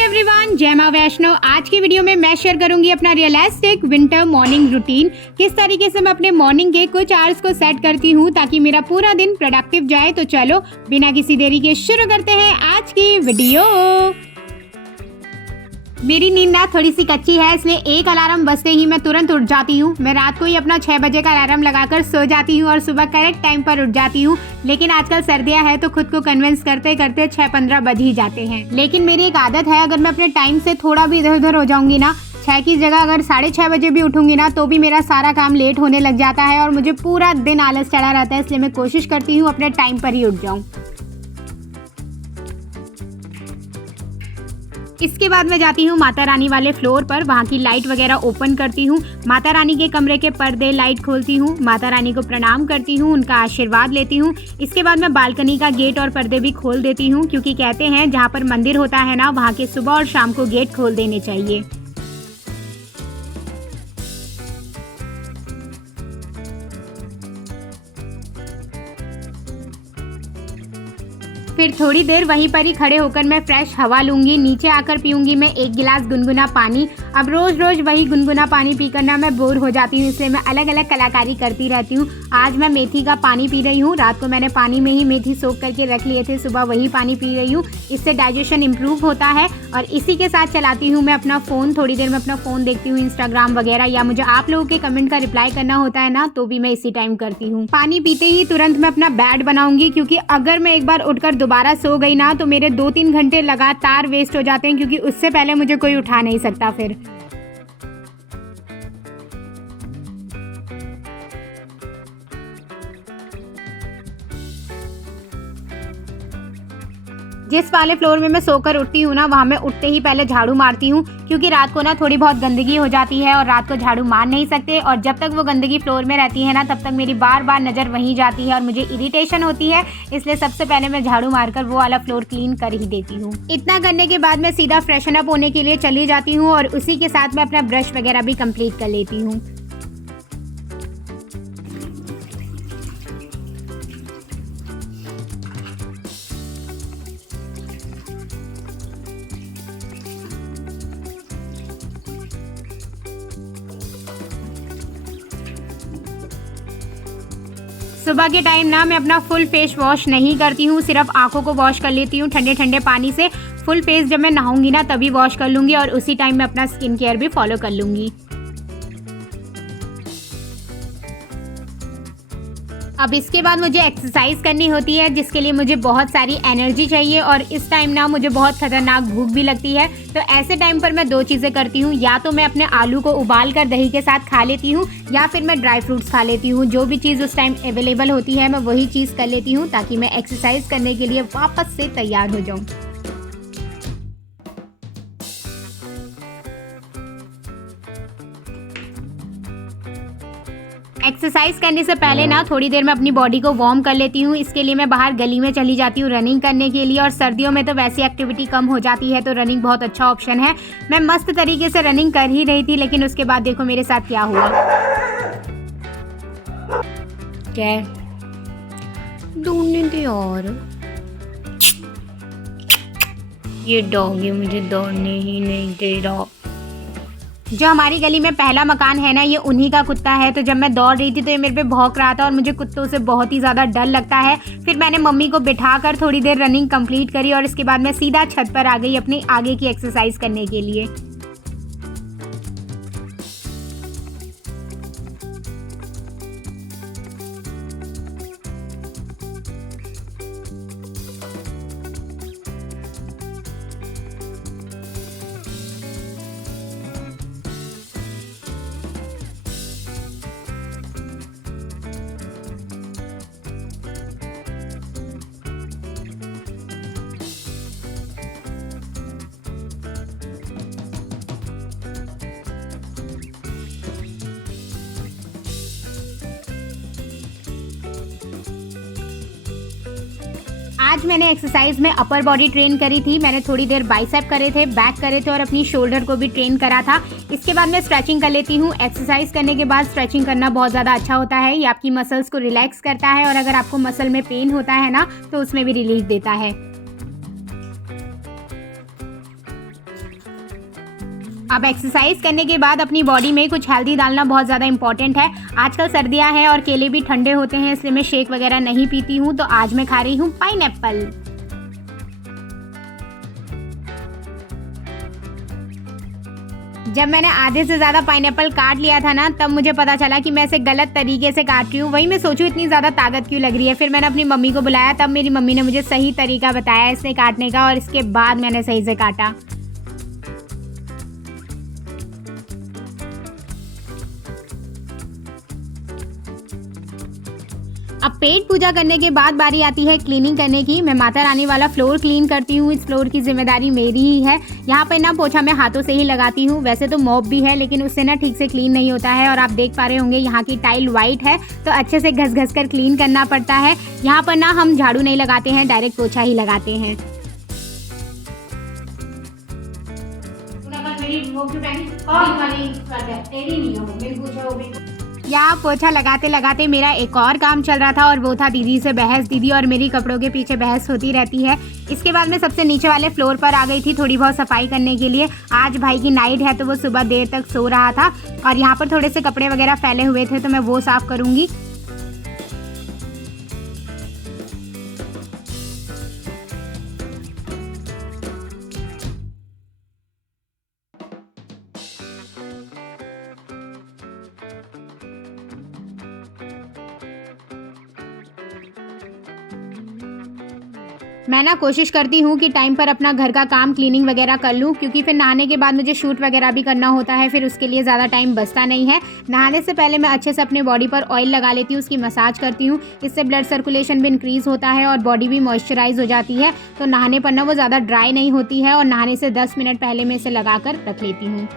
Everyone, जय मां वैष्णो। आज की वीडियो में मैं शेयर करूंगी अपना रियलिस्टिक विंटर मॉर्निंग रूटीन। किस तरीके से मैं अपने मॉर्निंग के कुछ आवर्स को सेट करती हूं ताकि मेरा पूरा दिन प्रोडक्टिव जाए। तो चलो बिना किसी देरी के शुरू करते हैं आज की वीडियो। मेरी नींद ना थोड़ी सी कच्ची है, इसलिए एक अलार्म बजते ही मैं तुरंत उठ जाती हूँ। मैं रात को ही अपना 6 बजे का अलार्म लगाकर सो जाती हूँ और सुबह करेक्ट टाइम पर उठ जाती हूँ। लेकिन आजकल सर्दियाँ है तो खुद को कन्विंस करते करते 6:15 बज ही जाते हैं। लेकिन मेरी एक आदत है, अगर मैं अपने टाइम से थोड़ा भी इधर उधर हो जाऊंगी ना, 6 की जगह अगर 6:30 बजे भी उठूंगी ना, तो भी मेरा सारा काम लेट होने लग जाता है और मुझे पूरा दिन आलस चढ़ा रहता है। इसलिए मैं कोशिश करती हूँ अपने टाइम पर ही उठ जाऊँ। इसके बाद मैं जाती हूँ माता रानी वाले फ्लोर पर, वहाँ की लाइट वगैरह ओपन करती हूँ। माता रानी के कमरे के पर्दे लाइट खोलती हूँ, माता रानी को प्रणाम करती हूँ, उनका आशीर्वाद लेती हूँ। इसके बाद मैं बालकनी का गेट और पर्दे भी खोल देती हूँ, क्योंकि कहते हैं जहाँ पर मंदिर होता है ना, वहाँ के सुबह और शाम को गेट खोल देने चाहिए। फिर थोड़ी देर वहीं पर ही खड़े होकर मैं फ्रेश हवा लूंगी। नीचे आकर पीऊंगी मैं 1 गिलास गुनगुना पानी। अब रोज रोज वही गुनगुना पानी पीकर ना मैं बोर हो जाती हूँ, इसलिए मैं अलग अलग कलाकारी करती रहती हूँ। आज मैं मेथी का पानी पी रही हूँ। रात को मैंने पानी में ही मेथी सोख करके रख लिए थे, सुबह वही पानी पी रही हूँ। इससे डाइजेशन इम्प्रूव होता है। और इसी के साथ चलाती हूँ मैं अपना फ़ोन। थोड़ी देर में अपना फ़ोन देखती हूँ, इंस्टाग्राम वगैरह, या मुझे आप लोगों के कमेंट का रिप्लाई करना होता है ना, तो भी मैं इसी टाइम करती हूँ। पानी पीते ही तुरंत मैं अपना बेड बनाऊंगी, क्योंकि अगर मैं एक बार उठकर दोबारा सो गई ना, तो मेरे 2-3 घंटे लगातार वेस्ट हो जाते हैं, क्योंकि उससे पहले मुझे कोई उठा नहीं सकता। फिर जिस वाले फ्लोर में मैं सोकर उठती हूँ ना, वहाँ मैं उठते ही पहले झाड़ू मारती हूँ, क्योंकि रात को ना थोड़ी बहुत गंदगी हो जाती है और रात को झाड़ू मार नहीं सकते। और जब तक वो गंदगी फ्लोर में रहती है ना, तब तक मेरी बार बार नज़र वहीं जाती है और मुझे इरिटेशन होती है। इसलिए सबसे पहले मैं झाड़ू मारकर वो वाला फ्लोर क्लीन कर ही देती हूँ। इतना करने के बाद मैं सीधा फ्रेशन अप होने के लिए चली जाती हूँ और उसी के साथ मैं अपना ब्रश वगैरह भी कंप्लीट कर लेती हूँ। सुबह के टाइम ना मैं अपना फुल फेस वॉश नहीं करती हूँ, सिर्फ आंखों को वॉश कर लेती हूँ ठंडे ठंडे पानी से। फुल फेस जब मैं नहाऊंगी ना, तभी वॉश कर लूँगी और उसी टाइम मैं अपना स्किन केयर भी फॉलो कर लूँगी। अब इसके बाद मुझे एक्सरसाइज करनी होती है, जिसके लिए मुझे बहुत सारी एनर्जी चाहिए और इस टाइम ना मुझे बहुत खतरनाक भूख भी लगती है। तो ऐसे टाइम पर मैं 2 चीज़ें करती हूँ, या तो मैं अपने आलू को उबाल कर दही के साथ खा लेती हूँ, या फिर मैं ड्राई फ्रूट्स खा लेती हूँ। जो भी चीज़ उस टाइम अवेलेबल होती है मैं वही चीज़ कर लेती हूँ, ताकि मैं एक्सरसाइज करने के लिए वापस से तैयार हो जाऊँ। एक्सरसाइज करने से पहले ना थोड़ी देर में अपनी बॉडी को वार्म कर लेती हूँ। इसके लिए मैं बाहर गली में चली जाती हूँ रनिंग करने के लिए। और सर्दियों में तो वैसी एक्टिविटी कम हो जाती है, तो रनिंग बहुत अच्छा ऑप्शन है। मैं मस्त तरीके से रनिंग कर ही रही थी, लेकिन उसके बाद देखो मेरे साथ क्या हुआ। क्या ढूंढने दे और ये डॉगी मुझे दौड़ने ही नहीं दे रहा। जो हमारी गली में पहला मकान है ना, ये उन्हीं का कुत्ता है। तो जब मैं दौड़ रही थी तो ये मेरे पे भौंक रहा था और मुझे कुत्तों से बहुत ही ज़्यादा डर लगता है। फिर मैंने मम्मी को बिठाकर थोड़ी देर रनिंग कंप्लीट करी और इसके बाद मैं सीधा छत पर आ गई अपनी आगे की एक्सरसाइज करने के लिए। आज मैंने एक्सरसाइज में अपर बॉडी ट्रेन करी थी। मैंने थोड़ी देर बाइसेप करे थे, बैक करे थे और अपनी शोल्डर को भी ट्रेन करा था। इसके बाद मैं स्ट्रेचिंग कर लेती हूँ। एक्सरसाइज करने के बाद स्ट्रेचिंग करना बहुत ज़्यादा अच्छा होता है। ये आपकी मसल्स को रिलैक्स करता है और अगर आपको मसल में पेन होता है ना, तो उसमें भी रिलीफ देता है। अब एक्सरसाइज करने के बाद अपनी बॉडी में कुछ हेल्दी डालना बहुत ज़्यादा इंपॉर्टेंट है। आजकल सर्दियां हैं और केले भी ठंडे होते हैं, इसलिए मैं शेक वगैरह नहीं पीती हूँ। तो आज मैं खा रही हूँ पाइनएप्पल। जब मैंने आधे से ज़्यादा पाइनएप्पल काट लिया था ना, तब मुझे पता चला कि मैं इसे गलत तरीके से काट रही हूँ। वही मैं सोचूं इतनी ज़्यादा ताकत क्यों लग रही है। फिर मैंने अपनी मम्मी को बुलाया, तब मेरी मम्मी ने मुझे सही तरीका बताया इसे काटने का, और इसके बाद मैंने सही से काटा। अब पेट पूजा करने के बाद बारी आती है क्लीनिंग करने की। मैं माता रानी वाला फ्लोर क्लीन करती हूँ। इस फ्लोर की जिम्मेदारी मेरी ही है। यहाँ पे ना पोछा मैं हाथों से ही लगाती हूँ। वैसे तो मॉप भी है, लेकिन उससे ना ठीक से क्लीन नहीं होता है। और आप देख पा रहे होंगे यहाँ की टाइल वाइट है, तो अच्छे से घस घस कर क्लीन करना पड़ता है। यहाँ पर ना हम झाड़ू नहीं लगाते हैं, डायरेक्ट पोछा ही लगाते हैं। यहाँ पोछा लगाते लगाते मेरा एक और काम चल रहा था, और वो था दीदी से बहस। दीदी और मेरी कपड़ों के पीछे बहस होती रहती है। इसके बाद मैं सबसे नीचे वाले फ्लोर पर आ गई थी थोड़ी बहुत सफाई करने के लिए। आज भाई की नाइट है, तो वो सुबह देर तक सो रहा था, और यहाँ पर थोड़े से कपड़े वगैरह फैले हुए थे, तो मैं वो साफ़ करूँगी। मैं ना कोशिश करती हूँ कि टाइम पर अपना घर का काम क्लीनिंग वगैरह कर लूँ, क्योंकि फिर नहाने के बाद मुझे शूट वगैरह भी करना होता है। फिर उसके लिए ज़्यादा टाइम बचता नहीं है। नहाने से पहले मैं अच्छे से अपने बॉडी पर ऑयल लगा लेती हूँ, उसकी मसाज करती हूँ। इससे ब्लड सर्कुलेशन भी इंक्रीज़ होता है और बॉडी भी मॉइस्चराइज हो जाती है। तो नहाने पर ना वो ज़्यादा ड्राई नहीं होती है, और नहाने से 10 मिनट पहले मैं इसे लगा कर रख लेती हूँ।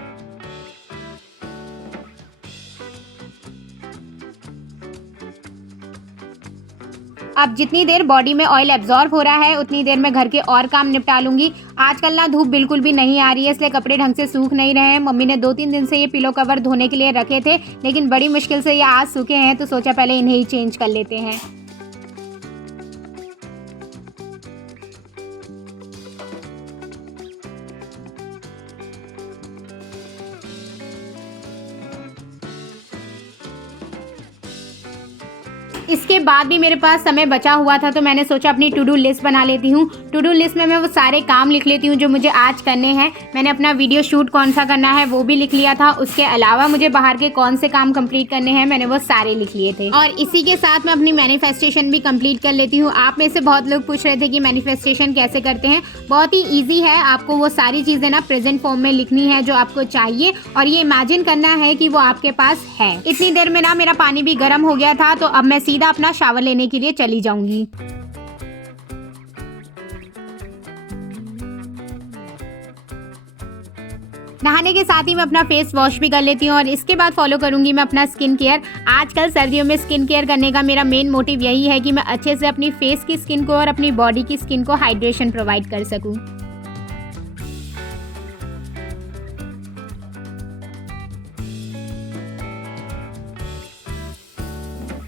अब जितनी देर बॉडी में ऑयल एब्जॉर्ब हो रहा है, उतनी देर में घर के और काम निपटा लूँगी। आजकल ना धूप बिल्कुल भी नहीं आ रही है, इसलिए कपड़े ढंग से सूख नहीं रहे हैं। मम्मी ने 2-3 दिन से ये पिलो कवर धोने के लिए रखे थे, लेकिन बड़ी मुश्किल से ये आज सूखे हैं, तो सोचा पहले इन्हें ही चेंज कर लेते हैं। इसके बाद भी मेरे पास समय बचा हुआ था, तो मैंने सोचा अपनी टू डू लिस्ट बना लेती हूँ। टू डू लिस्ट में मैं वो सारे काम लिख लेती हूँ जो मुझे आज करने हैं। मैंने अपना वीडियो शूट कौन सा करना है वो भी लिख लिया था। उसके अलावा मुझे बाहर के कौन से काम कंप्लीट करने हैं, मैंने वो सारे लिख लिए थे। और इसी के साथ मैं अपनी मैनिफेस्टेशन भी कंप्लीट कर लेती हूँ। आप में से बहुत लोग पूछ रहे थे कि मैनिफेस्टेशन कैसे करते हैं। बहुत ही ईजी है। आपको वो सारी चीज़ें ना प्रेजेंट फॉर्म में लिखनी है जो आपको चाहिए, और ये इमेजिन करना है कि वो आपके पास है। इतनी देर में ना मेरा पानी भी गर्म हो गया था, तो अब मैं सीधा अपना शावर लेने के लिए चली जाऊंगी। नहाने के साथ ही मैं अपना फेस वॉश भी कर लेती हूँ, और इसके बाद फॉलो करूंगी मैं अपना स्किन केयर। आजकल सर्दियों में स्किन केयर करने का मेरा मेन मोटिव यही है कि मैं अच्छे से अपनी फेस की स्किन को और अपनी बॉडी की स्किन को हाइड्रेशन प्रोवाइड कर सकूँ।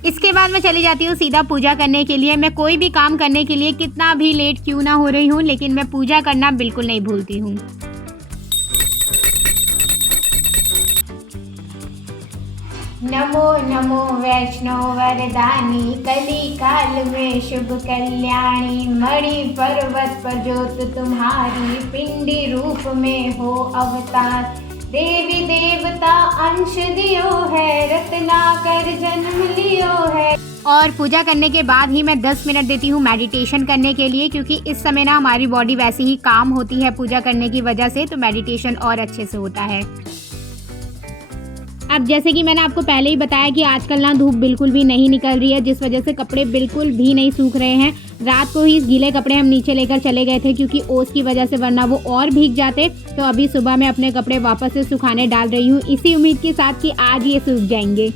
इसके बाद मैं चली जाती हूँ सीधा पूजा करने के लिए। मैं कोई भी काम करने के लिए कितना भी लेट क्यों ना हो रही हूँ, लेकिन मैं पूजा करना बिल्कुल नहीं भूलती हूँ। नमो नमो वैष्णो वरदानी, कली काल में शुभ कल्याणी। मणि पर्वत पर ज्योत तुम्हारी, पिंडी रूप में हो अवतार। देवी देवता अंश दियो है, रत्नाकर जन्म लियो है। और पूजा करने के बाद ही मैं 10 मिनट देती हूँ मेडिटेशन करने के लिए, क्योंकि इस समय ना हमारी बॉडी वैसे ही काम होती है पूजा करने की वजह से, तो मेडिटेशन और अच्छे से होता है। अब जैसे कि मैंने आपको पहले ही बताया कि आजकल ना धूप बिल्कुल भी नहीं निकल रही है, जिस वजह से कपड़े बिल्कुल भी नहीं सूख रहे हैं। रात को ही गीले कपड़े हम नीचे लेकर चले गए थे, क्योंकि ओस की वजह से, वरना वो और भीग जाते। तो अभी सुबह मैं अपने कपड़े वापस से सुखाने डाल रही हूँ, इसी उम्मीद के साथ कि आज ये सूख जाएंगे।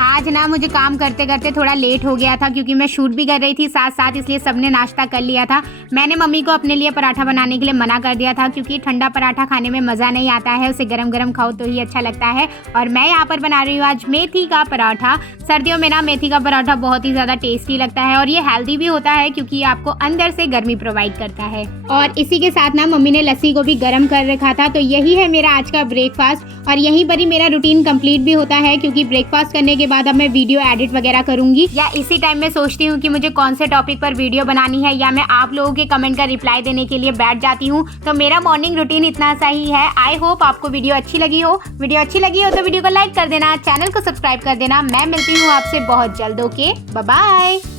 आज आज ना मुझे काम करते करते थोड़ा लेट हो गया था क्योंकि मैं शूट भी कर रही थी साथ साथ, इसलिए सबने नाश्ता कर लिया था। मैंने मम्मी को अपने लिए पराठा बनाने के लिए मना कर दिया था क्योंकि ठंडा पराठा खाने में मज़ा नहीं आता है, उसे गरम गरम खाओ तो ही अच्छा लगता है। और मैं यहाँ पर बना रही हूँ आज मेथी का पराठा। सर्दियों में ना मेथी का पराठा बहुत ही ज़्यादा टेस्टी लगता है और ये हेल्दी भी होता है क्योंकि ये आपको अंदर से गर्मी प्रोवाइड करता है। और इसी के साथ ना मम्मी ने लस्सी को भी गर्म कर रखा था। तो यही है मेरा आज का ब्रेकफास्ट और यहीं पर ही मेरा रूटीन कंप्लीट भी होता है क्योंकि ब्रेकफास्ट करने के बाद अब मैं वीडियो एडिट वगैरह करूंगी या इसी टाइम में सोचती हूँ कि मुझे कौन से टॉपिक पर वीडियो बनानी है या मैं आप लोगों के कमेंट का रिप्लाई देने के लिए बैठ जाती हूँ। तो मेरा मॉर्निंग रूटीन इतना सा ही है। आई होप आपको वीडियो अच्छी लगी हो। वीडियो अच्छी लगी हो तो वीडियो को लाइक कर देना, चैनल को सब्सक्राइब कर देना। मैं मिलती हूँ आपसे बहुत जल्द। Okay, bye bye.